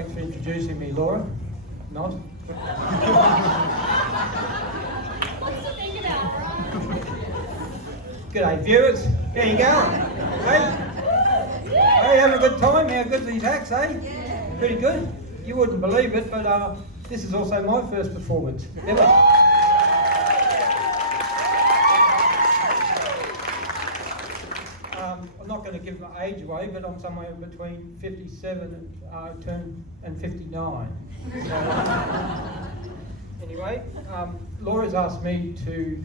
Thanks for introducing me, Laura. Not? What's to think about, right? G'day, viewers. How you going? Hey? Hey, having a good time? How good's these acts, eh? Yeah. Pretty good. You wouldn't believe it, but this is also my first performance ever. I'm not going to give my age away, but I'm somewhere between 57 and 59. So, anyway, Laura's asked me to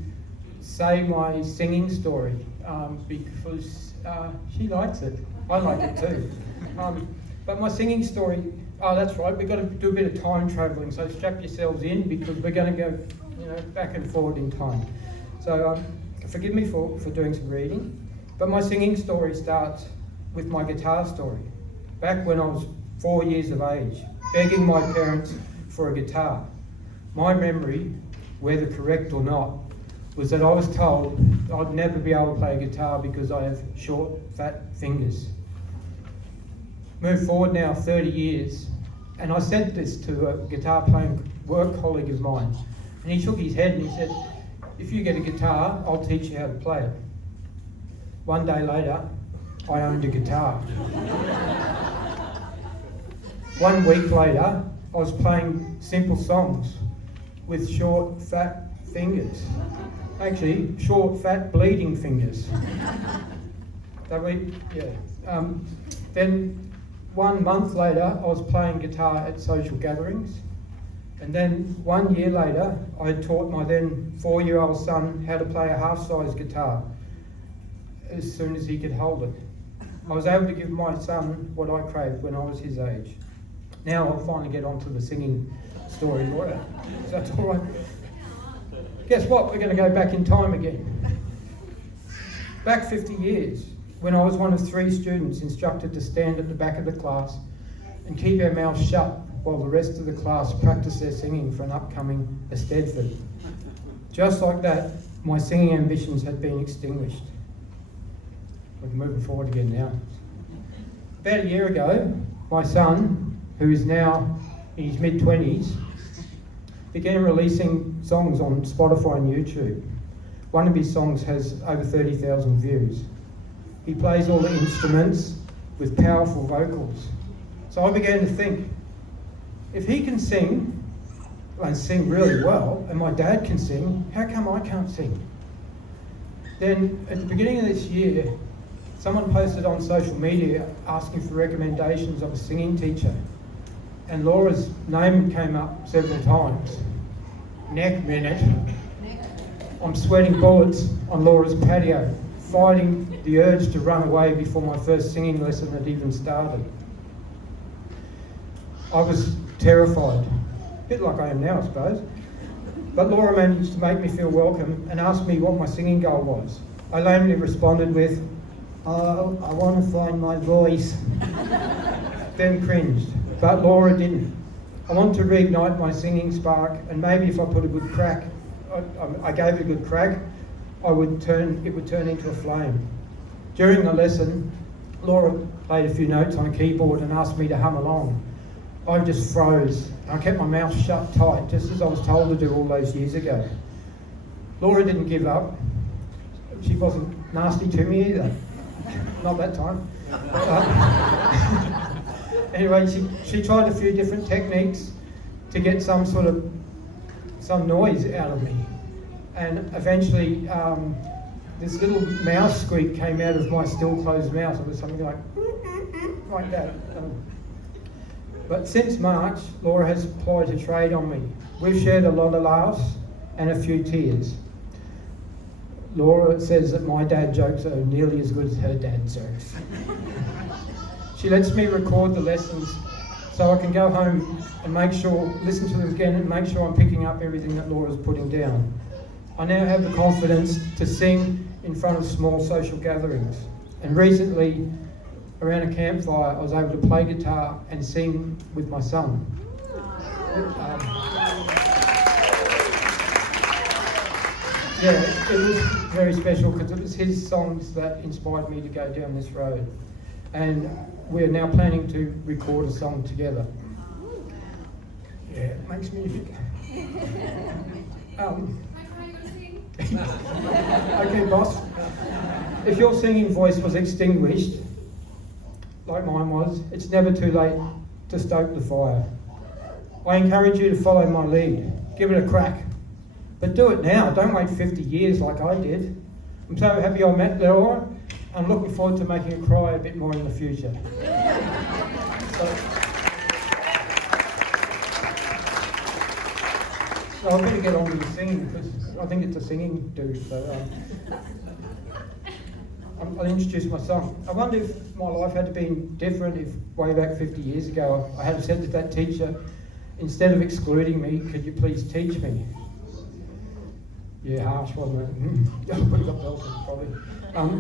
say my singing story because she likes it. I like it too. But my singing story, that's right, we've got to do a bit of time travelling, so strap yourselves in because we're going to go back and forward in time. So forgive me for doing some reading. But my singing story starts with my guitar story. Back when I was 4 years of age, begging my parents for a guitar. My memory, whether correct or not, was that I was told I'd never be able to play a guitar because I have short, fat fingers. Move forward now 30 years, and I said this to a guitar playing work colleague of mine, and he shook his head and he said, "If you get a guitar, I'll teach you how to play it." One day later, I owned a guitar. 1 week later, I was playing simple songs with short, fat fingers. Actually, short, fat, bleeding fingers. Then 1 month later, I was playing guitar at social gatherings. And then 1 year later, I had taught my then 4-year-old son how to play a half-size guitar as soon as he could hold it. I was able to give my son what I craved when I was his age. Now I'll finally get on to the singing story, Laura. Is that all right? Guess what? We're going to go back in time again. Back 50 years, when I was one of 3 students instructed to stand at the back of the class and keep our mouths shut while the rest of the class practiced their singing for an upcoming Eisteddfod. Just like that, my singing ambitions had been extinguished. We're moving forward again now. About a year ago, my son, who is now in his mid-20s, began releasing songs on Spotify and YouTube. One of his songs has over 30,000 views. He plays all the instruments with powerful vocals. So I began to think, if he can sing, and sing really well, and my dad can sing, how come I can't sing? Then at the beginning of this year, someone posted on social media asking for recommendations of a singing teacher. And Laura's name came up several times. Next minute, I'm sweating bullets on Laura's patio, fighting the urge to run away before my first singing lesson had even started. I was terrified, a bit like I am now, I suppose. But Laura managed to make me feel welcome and asked me what my singing goal was. I lamely responded with, "Oh, I want to find my voice." Then cringed, but Laura didn't. I want to reignite my singing spark, and maybe if I put a good crack, I gave it a good crack, it would turn into a flame. During the lesson, Laura played a few notes on a keyboard and asked me to hum along. I just froze. I kept my mouth shut tight, just as I was told to do all those years ago. Laura didn't give up. She wasn't nasty to me either. Not that time. Anyway, she tried a few different techniques to get some noise out of me. And eventually, this little mouse squeak came out of my still closed mouth. It was something like that. But since March, Laura has plied her trade on me. We've shared a lot of laughs and a few tears. Laura says that my dad jokes are nearly as good as her dad's jokes. She lets me record the lessons so I can go home and listen to them again and make sure I'm picking up everything that Laura's putting down. I now have the confidence to sing in front of small social gatherings. And recently, around a campfire, I was able to play guitar and sing with my son. It was very special because it was his songs that inspired me to go down this road. And we're now planning to record a song together. Yeah, it makes music. Okay, boss. If your singing voice was extinguished, like mine was, it's never too late to stoke the fire. I encourage you to follow my lead. Give it a crack. But do it now. Don't wait 50 years like I did. I'm so happy I met Laura. I'm looking forward to making her cry a bit more in the future. So I better get on with the singing because I think it's a singing do. So I'll introduce my song. I wonder if my life had been different if way back 50 years ago I had said to that teacher, instead of excluding me, could you please teach me? Yeah, harsh, wasn't it? I would have got belted, probably.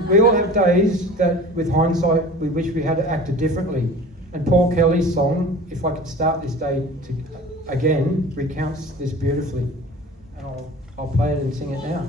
We all have days that, with hindsight, we wish we had acted differently. And Paul Kelly's song, If I Could Start This Day Again, recounts this beautifully. And I'll play it and sing it now.